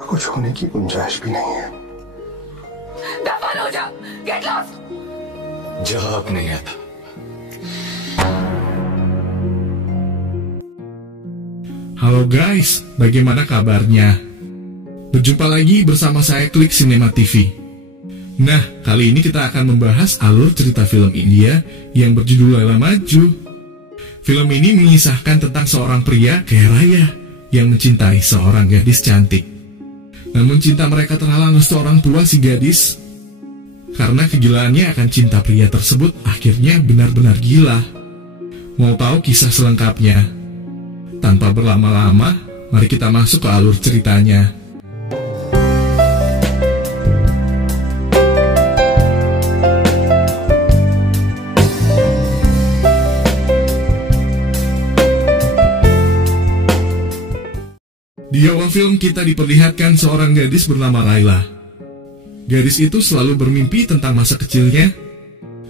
कुछ होने की गुंजाइश भी नहीं है। दफन हो जा, गेट लॉस्ट। जवाब नहीं आता। Halo guys, bagaimana kabarnya? Berjumpa lagi bersama saya Klik Cinema TV. Nah, kali ini kita akan membahas alur cerita film India yang berjudul Laila Maju. Film ini mengisahkan tentang seorang pria kaya raya yang mencintai seorang gadis cantik. Namun cinta mereka terhalang oleh seorang tua si gadis. Karena kegilaannya akan cinta pria tersebut akhirnya benar-benar gila. Mau tahu kisah selengkapnya? Tanpa berlama-lama, mari kita masuk ke alur ceritanya. Di awal film kita diperlihatkan seorang gadis bernama Laila. Gadis itu selalu bermimpi tentang masa kecilnya,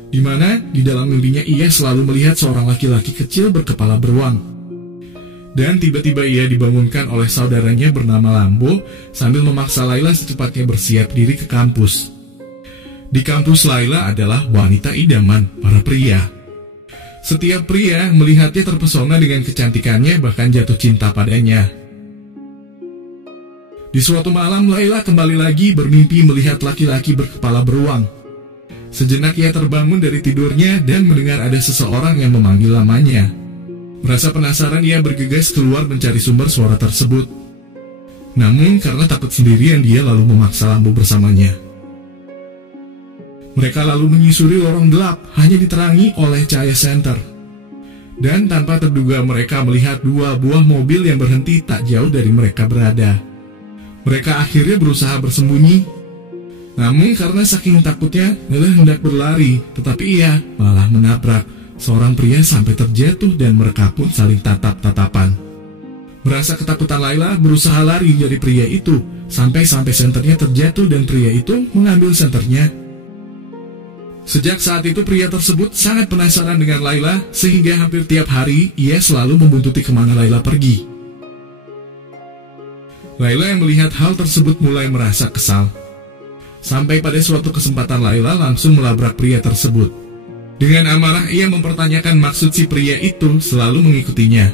di mana di dalam mimpinya ia selalu melihat seorang laki-laki kecil berkepala beruang. Dan tiba-tiba ia dibangunkan oleh saudaranya bernama Lambo sambil memaksa Laila secepatnya bersiap diri ke kampus. Di kampus Laila adalah wanita idaman para pria. Setiap pria melihatnya terpesona dengan kecantikannya bahkan jatuh cinta padanya. Di suatu malam Laila kembali lagi bermimpi melihat laki-laki berkepala beruang. Sejenak ia terbangun dari tidurnya dan mendengar ada seseorang yang memanggil namanya. Merasa penasaran ia bergegas keluar mencari sumber suara tersebut. Namun karena takut sendirian dia lalu memaksa Lambo bersamanya. Mereka lalu menyusuri lorong gelap hanya diterangi oleh cahaya senter. Dan tanpa terduga mereka melihat dua buah mobil yang berhenti tak jauh dari mereka berada. Mereka akhirnya berusaha bersembunyi. Namun karena saking takutnya Laila hendak berlari, tetapi ia malah menabrak seorang pria sampai terjatuh dan mereka pun saling tatap-tatapan. Merasa ketakutan Laila berusaha lari dari pria itu sampai senternya terjatuh dan pria itu mengambil senternya. Sejak saat itu pria tersebut sangat penasaran dengan Laila sehingga hampir tiap hari ia selalu membuntuti kemana Laila pergi. Laila yang melihat hal tersebut mulai merasa kesal. Sampai pada suatu kesempatan Laila langsung melabrak pria tersebut. Dengan amarah ia mempertanyakan maksud si pria itu selalu mengikutinya.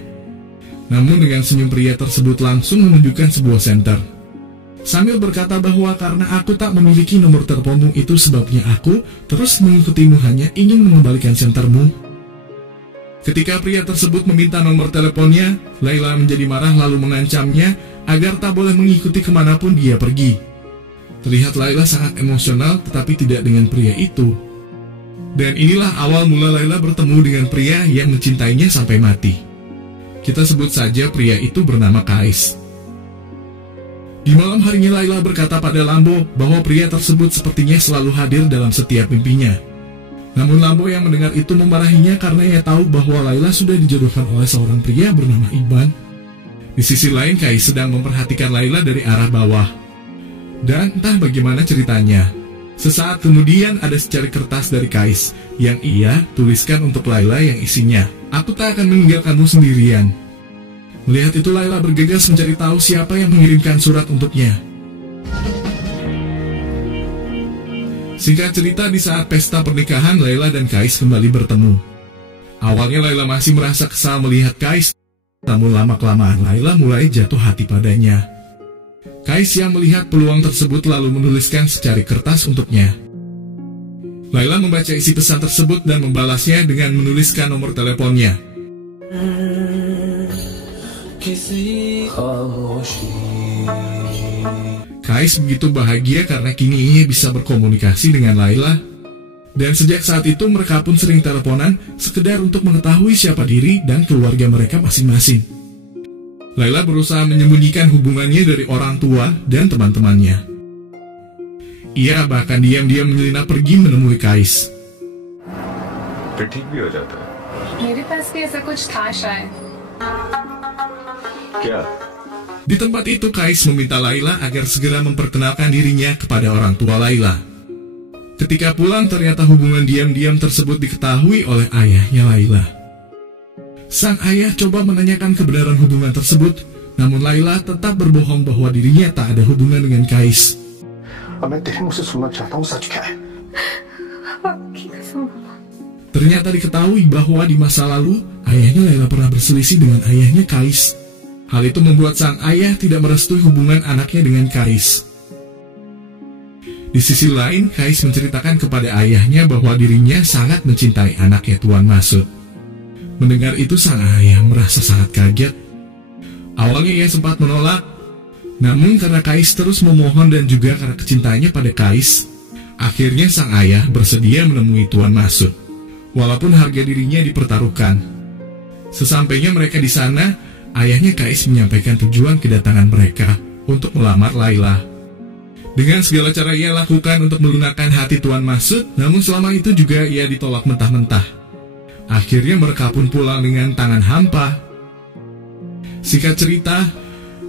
Namun dengan senyum pria tersebut langsung menunjukkan sebuah senter. Sambil berkata bahwa karena aku tak memiliki nomor teleponmu itu sebabnya aku terus mengikutimu hanya ingin mengembalikan sentermu. Ketika pria tersebut meminta nomor teleponnya, Laila menjadi marah lalu mengancamnya agar tak boleh mengikuti kemanapun dia pergi. Terlihat Laila sangat emosional tetapi tidak dengan pria itu. Dan inilah awal mula Laila bertemu dengan pria yang mencintainya sampai mati. Kita sebut saja pria itu bernama Kais. Di malam harinya Laila berkata pada Lambo bahwa pria tersebut sepertinya selalu hadir dalam setiap mimpinya. Namun Lambo yang mendengar itu memarahinya karena ia tahu bahwa Laila sudah dijodohkan oleh seorang pria bernama Iban. Di sisi lain Kais sedang memperhatikan Laila dari arah bawah. Dan entah bagaimana ceritanya, sesaat kemudian ada secari kertas dari Kais yang ia tuliskan untuk Laila yang isinya, "Aku tak akan meninggalkanmu sendirian." Melihat itu Laila bergegas mencari tahu siapa yang mengirimkan surat untuknya. Singkat cerita di saat pesta pernikahan Laila dan Kais kembali bertemu. Awalnya Laila masih merasa kesal melihat Kais, namun lama-kelamaan Laila mulai jatuh hati padanya. Kais yang melihat peluang tersebut lalu menuliskan secari kertas untuknya. Laila membaca isi pesan tersebut dan membalasnya dengan menuliskan nomor teleponnya. Kais begitu bahagia karena kini ia bisa berkomunikasi dengan Laila. Dan sejak saat itu mereka pun sering teleponan sekedar untuk mengetahui siapa diri dan keluarga mereka masing-masing. Laila berusaha menyembunyikan hubungannya dari orang tua dan teman-temannya. Ia bahkan diam-diam menyelinap pergi menemui Kais. Di tempat itu Kais meminta Laila agar segera memperkenalkan dirinya kepada orang tua Laila. Ketika pulang ternyata hubungan diam-diam tersebut diketahui oleh ayahnya Laila. Sang ayah coba menanyakan kebenaran hubungan tersebut, Namun Laila tetap berbohong bahwa dirinya tak ada hubungan dengan Kais. मैं तेरे मुंह से सुनना चाहता हूँ सच क्या है। आपकी कसम बाबा। Ternyata diketahui bahwa di masa lalu ayahnya Laila pernah berselisih dengan ayahnya Kais. Hal itu membuat sang ayah tidak merestui hubungan anaknya dengan Kais. Di sisi lain, Kais menceritakan kepada ayahnya bahwa dirinya sangat mencintai anaknya Tuan Masud. Mendengar itu sang ayah merasa sangat kaget. Awalnya ia sempat menolak, namun karena Kais terus memohon dan juga karena kecintaannya pada Kais, akhirnya sang ayah bersedia menemui Tuan Masud, walaupun harga dirinya dipertaruhkan. Sesampainya mereka di sana, ayahnya Kais menyampaikan tujuan kedatangan mereka untuk melamar Laila. Dengan segala cara ia lakukan untuk melunakkan hati Tuan Masud, namun selama itu juga ia ditolak mentah-mentah. Akhirnya mereka pun pulang dengan tangan hampa. Singkat cerita,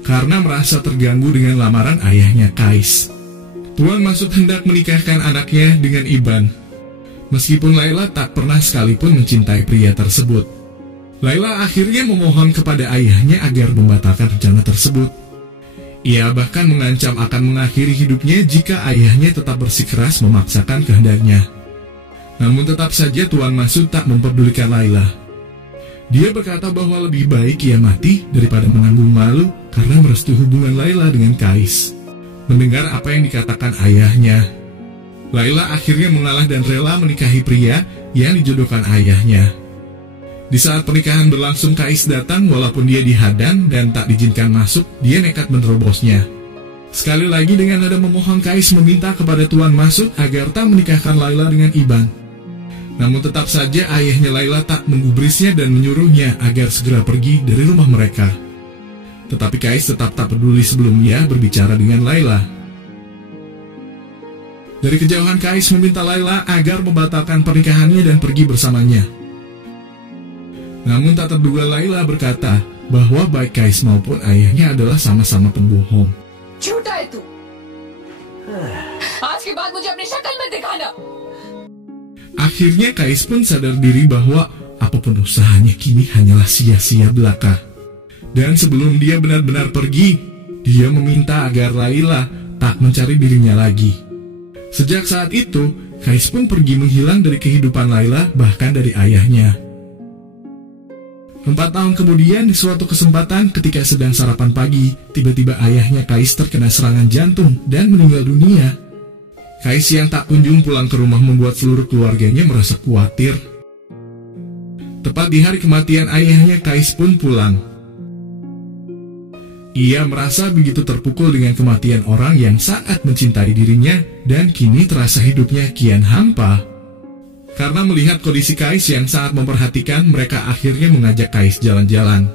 karena merasa terganggu dengan lamaran ayahnya Kais, Tuan Masud hendak menikahkan anaknya dengan Iban. Meskipun Laila tak pernah sekalipun mencintai pria tersebut. Laila akhirnya memohon kepada ayahnya agar membatalkan rencana tersebut. Ia bahkan mengancam akan mengakhiri hidupnya jika ayahnya tetap bersikeras memaksakan kehendaknya. Namun tetap saja Tuan Masud tak mempedulikan Laila. Dia berkata bahwa lebih baik ia mati daripada menanggung malu karena merestui hubungan Laila dengan Kais. Mendengar apa yang dikatakan ayahnya, Laila akhirnya mengalah dan rela menikahi pria yang dijodohkan ayahnya. Di saat pernikahan berlangsung, Kais datang walaupun dia dihadang dan tak diizinkan masuk, dia nekat menerobosnya. Sekali lagi dengan nada memohon, Kais meminta kepada Tuan Masud agar tak menikahkan Laila dengan Iban. Namun tetap saja ayahnya Laila tak menggubrisnya dan menyuruhnya agar segera pergi dari rumah mereka. Tetapi Kais tetap tak peduli sebelumnya berbicara dengan Laila. Dari kejauhan Kais meminta Laila agar membatalkan pernikahannya dan pergi bersamanya. Namun tak terduga Laila berkata bahwa baik Kais maupun ayahnya adalah sama-sama pembohong. झूठा है तू। आज के बाद मुझे अपनी शक्ल मत दिखाना। Akhirnya Kais pun sadar diri bahwa apapun usahanya kini hanyalah sia-sia belaka. Dan sebelum dia benar-benar pergi, dia meminta agar Laila tak mencari dirinya lagi. Sejak saat itu, Kais pun pergi menghilang dari kehidupan Laila, bahkan dari ayahnya. 4 tahun kemudian, di suatu kesempatan ketika sedang sarapan pagi, tiba-tiba ayahnya Kais terkena serangan jantung dan meninggal dunia. Kais yang tak kunjung pulang ke rumah membuat seluruh keluarganya merasa khawatir. Tepat di hari kematian ayahnya, Kais pun pulang. Ia merasa begitu terpukul dengan kematian orang yang sangat mencintai dirinya dan kini terasa hidupnya kian hampa. Karena melihat kondisi Kais yang sangat memperhatikan, mereka akhirnya mengajak Kais jalan-jalan.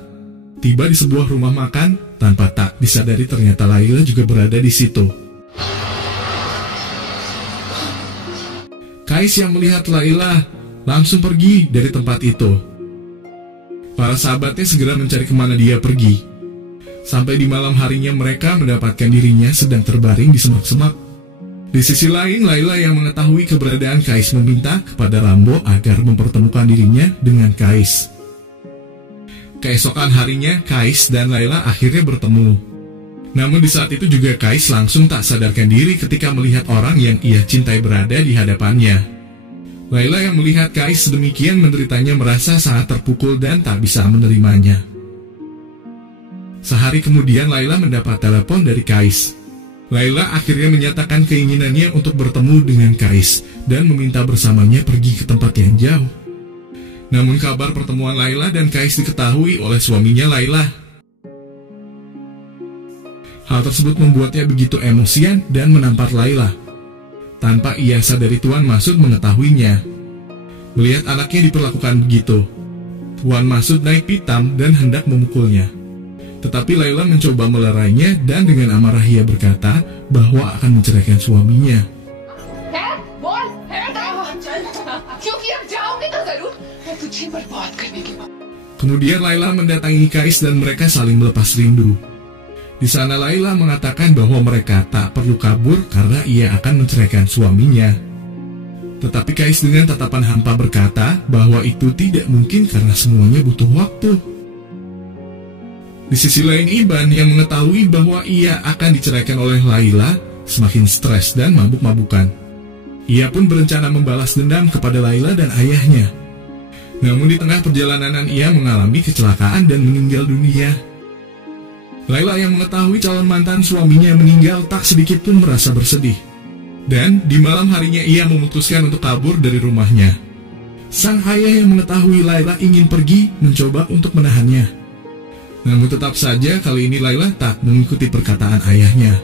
Tiba di sebuah rumah makan, tanpa tak disadari ternyata Laila juga berada di situ. Kais yang melihat Laila langsung pergi dari tempat itu. Para sahabatnya segera mencari kemana dia pergi. Sampai di malam harinya mereka mendapatkan dirinya sedang terbaring di semak-semak. Di sisi lain, Laila yang mengetahui keberadaan Kais meminta kepada Rambo agar mempertemukan dirinya dengan Kais. Keesokan harinya, Kais dan Laila akhirnya bertemu. Namun di saat itu juga Kais langsung tak sadarkan diri ketika melihat orang yang ia cintai berada di hadapannya. Laila yang melihat Kais sedemikian menderitanya merasa sangat terpukul dan tak bisa menerimanya. Sehari kemudian Laila mendapat telepon dari Kais. Laila akhirnya menyatakan keinginannya untuk bertemu dengan Kais dan meminta bersamanya pergi ke tempat yang jauh. Namun kabar pertemuan Laila dan Kais diketahui oleh suaminya Laila. Hal tersebut membuatnya begitu emosian dan menampar Laila. Tanpa ia sadari Tuan Masud mengetahuinya. Melihat anaknya diperlakukan begitu, Tuan Masud naik pitam dan hendak memukulnya. Tetapi Laila mencoba melerainya dan dengan amarah ia berkata bahwa akan menceraikan suaminya. Kemudian Laila mendatangi Kais dan mereka saling melepas rindu. Di sana Laila mengatakan bahwa mereka tak perlu kabur karena ia akan menceraikan suaminya. Tetapi Kais dengan tatapan hampa berkata bahwa itu tidak mungkin karena semuanya butuh waktu. Di Di sisi lain, Iban yang mengetahui bahwa ia akan diceraikan oleh Laila semakin stres dan mabuk-mabukan. Ia pun berencana membalas dendam kepada Laila dan ayahnya. Namun di tengah perjalanan ia mengalami kecelakaan dan meninggal dunia. Laila yang mengetahui calon mantan suaminya meninggal tak sedikit pun merasa bersedih. Dan di malam harinya ia memutuskan untuk kabur dari rumahnya. Sang ayah yang mengetahui Laila ingin pergi mencoba untuk menahannya. Namun tetap saja kali ini Laila tak mengikuti perkataan ayahnya.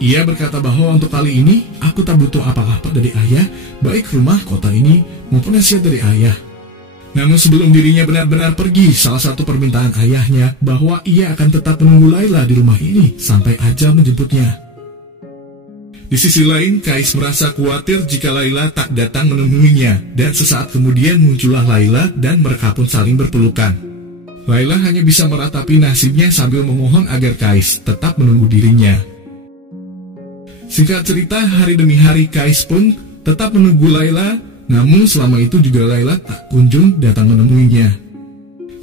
Ia berkata bahwa untuk kali ini aku tak butuh apa-apa dari ayah, baik rumah, kota ini maupun nasihat dari ayah. Namun sebelum dirinya benar-benar pergi, salah satu permintaan ayahnya bahwa ia akan tetap menunggu Laila di rumah ini sampai ajal menjemputnya. Di sisi lain, Kais merasa khawatir jika Laila tak datang menemuinya, dan sesaat kemudian muncullah Laila dan mereka pun saling berpelukan. Laila hanya bisa meratapi nasibnya sambil memohon agar Kais tetap menunggu dirinya. Singkat cerita, hari demi hari Kais pun tetap menunggu Laila, namun selama itu juga Laila tak kunjung datang menemuinya.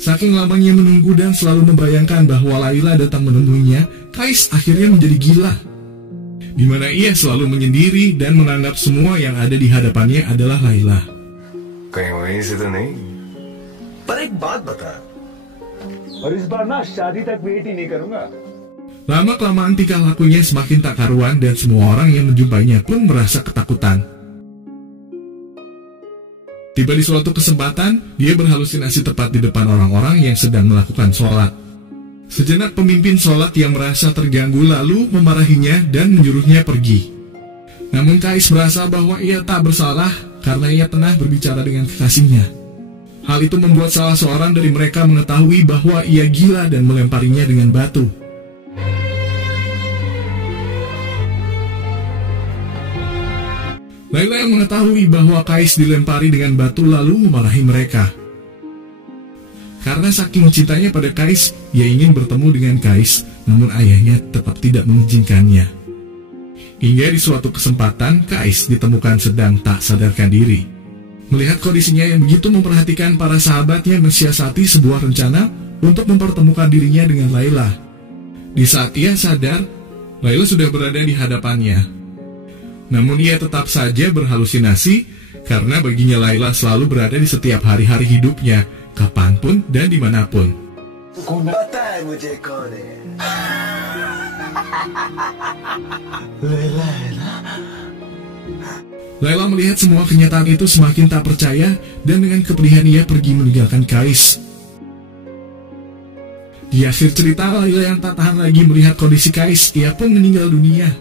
Saking lamanya menunggu dan selalu membayangkan bahwa Laila datang menemuinya, Kais akhirnya menjadi gila, di mana ia selalu menyendiri dan menganggap semua yang ada di hadapannya adalah Laila. कहीं वहीं से तो नहीं पर एक बात बता और इस बार ना शादी तक वेट ही नहीं करूंगा. Lama-kelamaan tingkah lakunya semakin tak karuan dan semua orang yang menjumpainya pun merasa ketakutan. Tiba di suatu kesempatan, dia berhalusinasi tepat di depan orang-orang yang sedang melakukan sholat. Sejenak pemimpin sholat yang merasa terganggu lalu memarahinya dan menyuruhnya pergi. Namun Kais merasa bahwa ia tak bersalah karena ia pernah berbicara dengan kekasihnya. Hal itu membuat salah seorang dari mereka mengetahui bahwa ia gila dan melemparinya dengan batu. Laila yang mengetahui bahwa Kais dilempari dengan batu lalu memarahi mereka. Karena saking cintanya pada Kais, ia ingin bertemu dengan Kais, namun ayahnya tetap tidak mengizinkannya. Hingga di suatu kesempatan, Kais ditemukan sedang tak sadarkan diri. Melihat kondisinya yang begitu memperhatikan, para sahabatnya mensiasati sebuah rencana untuk mempertemukan dirinya dengan Laila. Di saat ia sadar, Laila sudah berada di hadapannya. Namun ia tetap saja berhalusinasi karena baginya Laila selalu berada di setiap hari-hari hidupnya, kapanpun dan dimanapun. Laila melihat semua kenyataan itu semakin tak percaya dan dengan kepedihan ia pergi meninggalkan Kais. Di akhir cerita, Laila yang tak tahan lagi melihat kondisi Kais, ia pun meninggal dunia.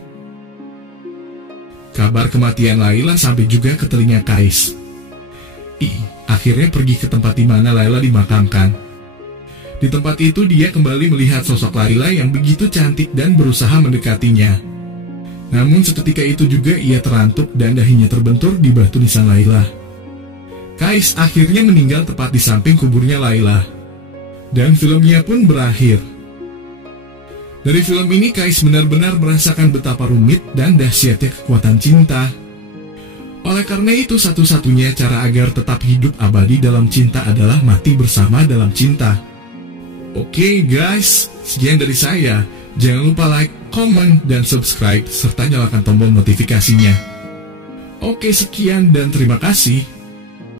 Kabar kematian Laila sampai juga ke telinga Kais. Akhirnya pergi ke tempat di mana Laila dimakamkan. Di tempat itu dia kembali melihat sosok Laila yang begitu cantik dan berusaha mendekatinya. Namun seketika itu juga ia terantuk dan dahinya terbentur di batu nisan Laila. Kais akhirnya meninggal tepat di samping kuburnya Laila. Dan filmnya pun berakhir. Dari film ini Kais benar-benar merasakan betapa rumit dan dahsyatnya kekuatan cinta. Oleh karena itu satu-satunya cara agar tetap hidup abadi dalam cinta adalah mati bersama dalam cinta. Oke guys, sekian dari saya. Jangan lupa like, komen, dan subscribe, serta nyalakan tombol notifikasinya. Oke, sekian dan terima kasih.